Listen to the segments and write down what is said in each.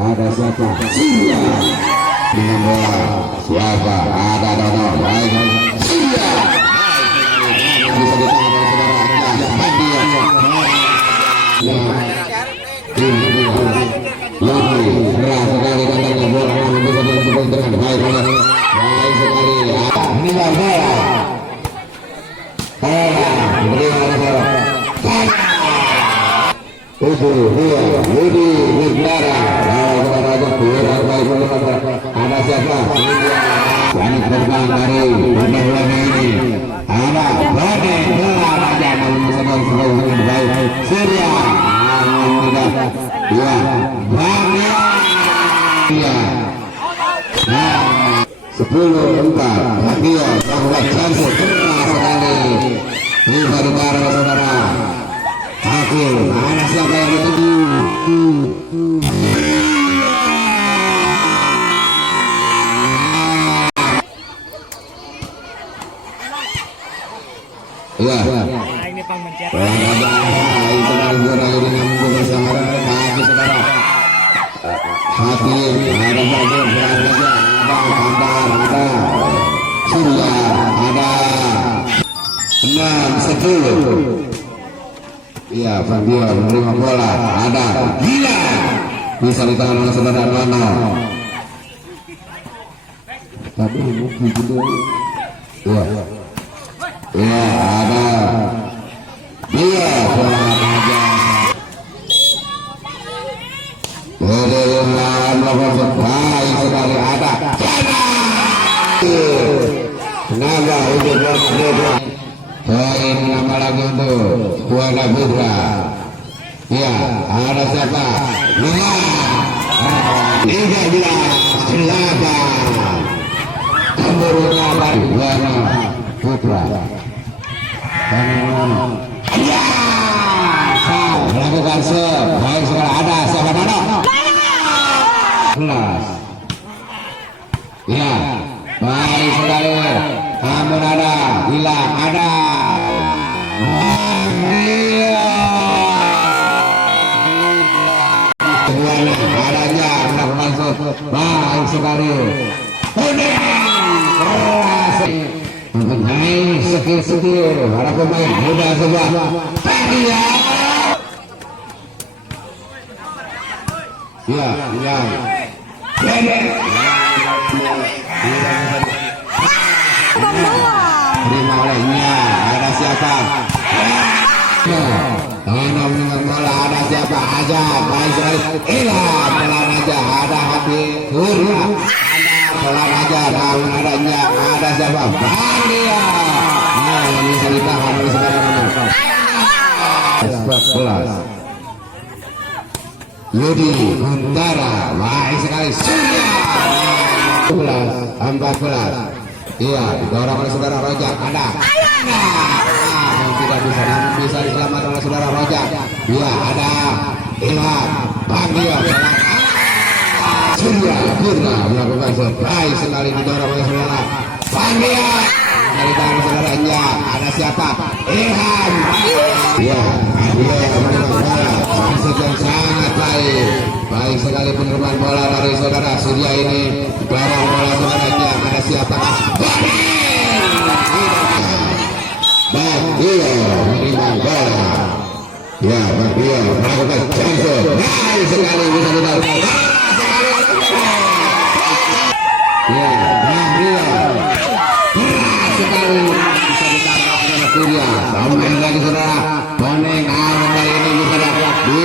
Ada siapa? Dengan bola siapa? Ada Dono. Baik. Bisa ditahan oleh saudara. Lebih keras sekali datangnya bola bisa dilakukan dengan baik sekali. Dengan bola. Budi Negara ada siapa? Banyak terbang dari bola ini. Ada Budi bola raja namun sedang baik. Surya tidak. Ya, Bangya. 10-4. Bangya sangat cantik sekali. Bisa ditaruh saudara. Akhir, ada siapa yang dituju? Ya. Ini pengejar. Hati ada bagian ada Surya ada 6-10. Iya, Fabio menerima bola. Ada gila. Bisa ditahan oleh saudara Dono. Tapi mungkin gitu. Iya. Iya, ada. Iya, bola aja. Baik sekali ada. Kenapa untuk bola? Poin nama lagi untuk Buana Putra. Ya, ada siapa? Lima. 13-8. Kemurungan Buana Putra. Ya, melakukan serve. Baik sekali ada siapa Dono? 11. Ya, baik sekali. Namun ada, hilang ada. Semuanya adanya melakukan shot. Baik sekali. Mengenai skill para pemain muda semua. Tania. Ya, ya. Terima olehnya. Ada siapa? Dono dengan bola. Ada siapa aja? Baik sekali. Hilang bola aja. Ada hati. Surya. Ada bola aja. Namun adanya. Ada siapa? Bangya. Nah, yang bisa ditahan oleh saudara. 14. Yudi Huntara. Baik sekali. Surya. 14. Iya, didorong oleh saudara Rojak. Ada. Tidak bisa, namun bisa diselamatkan oleh saudara Rojak. Iya, ada. Ilham. Bangya. Surya Purna melakukan baik sekali didorong oleh saudara Bangya. Dari tangan saudaranya. Ada siapa? Ilham. Iya, dia menerima bola. Masuk yang sangat baik. Baik sekali penerimaan bola dari saudara Surya ini. Dorong bola saudaranya. Ada siapa? Bangya menerima bola. Ya, Bangya melakukan cancel. Baik sekali bisa ditaruh. Ya, Bangya sekali bisa ditaruh oleh Surya. Sampai lagi saudara. Boneng kali ini bisa dapat di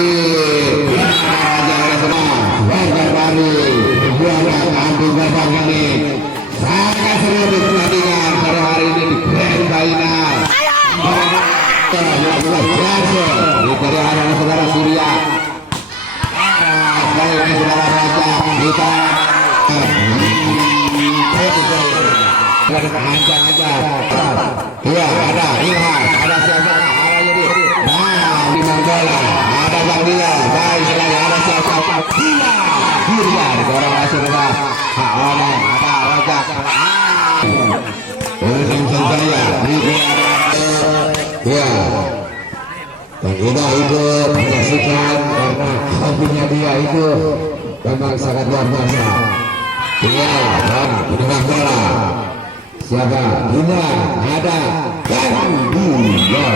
aja oleh semua. Warga baru Buana kampung Gabang ini sangat seru pertandingan pada hari ini di Grand Final. Melakukan transfer dari arah saudara Surya. Kali ini saudara Raja kita panjang aja. Iya, ada Ilham, ada siapa? Ada Yudi. Nah, 15. memegang bola. Ada Bang Dia, baik sekali. Ada siapa? Dia didorong oleh saudara. Ada Raja. Untung saya. Ya. Dan kita ikut menyaksikan karena hobinya dia itu memang sangat luar biasa. Dia memegang bola. Siapa? Bina ada dan dia.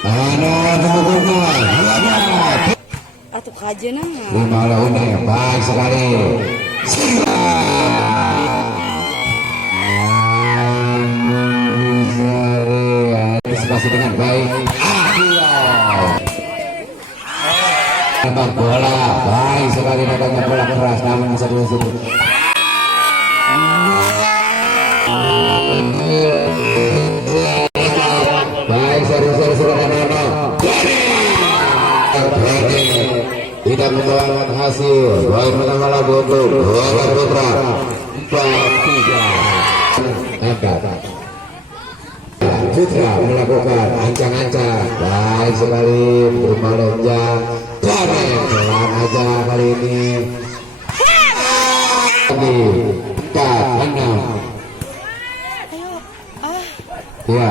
Ada teman-teman. Atuh kaje nah. Malah unik, baik sekali. Antisipasi dengan baik. Tembak bola, baik sekali datangnya bola keras, namun seru-seru. Baik seru-seru sudah Nono. Tidak membawakan hasil. Baik pertama lagu untuk Golkar Putra 4-3. Angkat. Putra melakukan ancang-ancang. Baik sekali Buma Lenjang. Pelan aja kali ini. Lagi 4-6. Ya,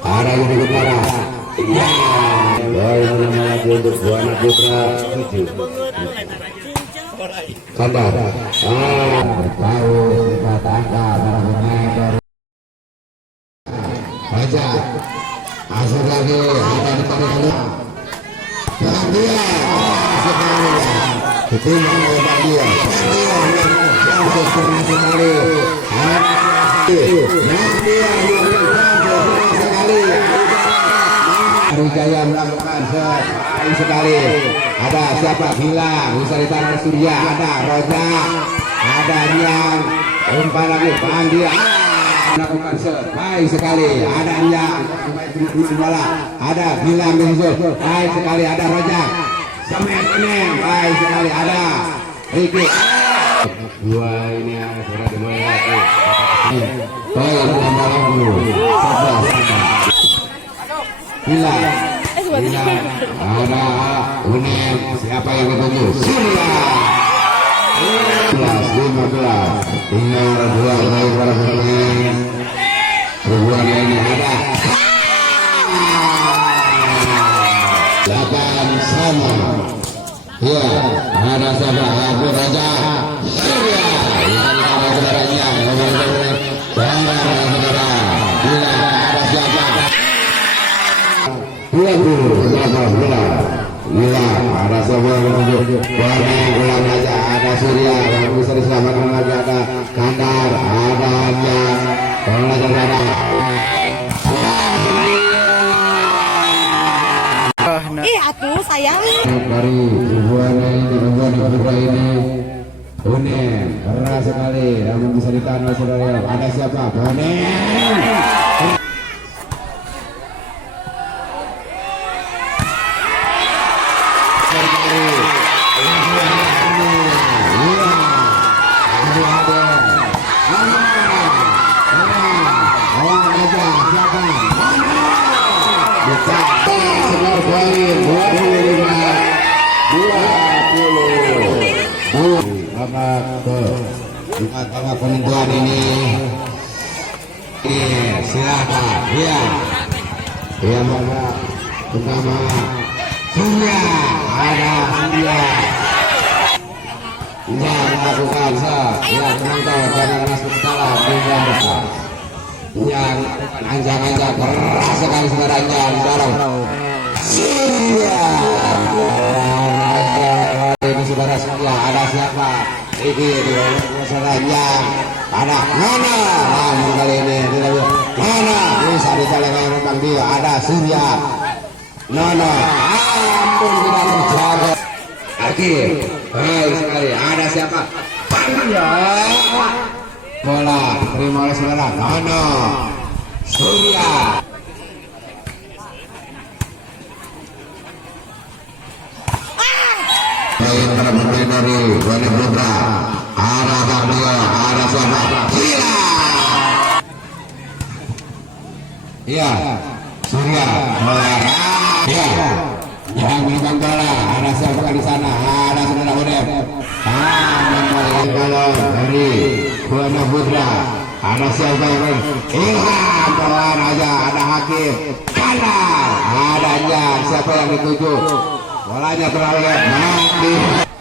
ada yang ikut marah. Ya, baik nama lagi untuk Buana Putra 7. Kandar. Tahu kata angka para pemain dari aja. Asal lagi ada di tengah. Dan dia sekali. Ketinggalan oleh dia. Yang sekali. Sekali. Wijaya melakukan sekali. Ada siapa? Bilang bisa ditarik Surya. Ada Roja. Ada Riang. Umpan lagi Bang Dia melakukan baik sekali. Ada Riang. Ada Bilang menyusul. Baik sekali. Ada Roja. Semet ini baik sekali. Ada Riki. Dua ini sudah dimulai lagi. Baik tambah lagu. Bila ada unik siapa yang ketemu? Surya 15 tinggal dua baik para pemain. Hubungan ini ada 8 sama. Ya ada siapa? Aku Raja Surya. Ini ada saudaranya. Saudara. Bila ada siapa? 20 Gila, ada sebuah menunjuk warna ulang aja. Ada Surya yang bisa diselamatkan lagi. Ada Kandar, ada Anjang. Bola terkadang atuh sayang dari hubungan ini unik keras sekali. Namun bisa ditahan oleh saudara. Ada siapa? Bonen. Sama penentuan ini silakan ya maka pertama Surya ada Surya yang melakukan yang menangkap jangan masuk salah yang anjang-anjang keras sekali saudaranya dorong Surya ini saudara sekalian. Ada siapa? Ini saudaranya ada mana? Namun kali ini tidak mana bisa dicalonkan Bang Dia. Ada Surya Nono. Ampun tidak terjaga. Akhir baik sekali. Ada siapa? Bang Dia. Bola terima oleh saudara Nono. Surya. Baik para pemain dari Golkar Putra. Ada Bang Dia. Ada siapa? Gila. Iya. ya. Ya, yang memegang bola. Ada siapa di sana? Ada saudara Udep. Memegang bola dari Buana Putra. Ada siapa yang Ilham pelan aja. Ada Hakim. Kanan. Adanya siapa yang dituju? Bolanya terlalu mandi.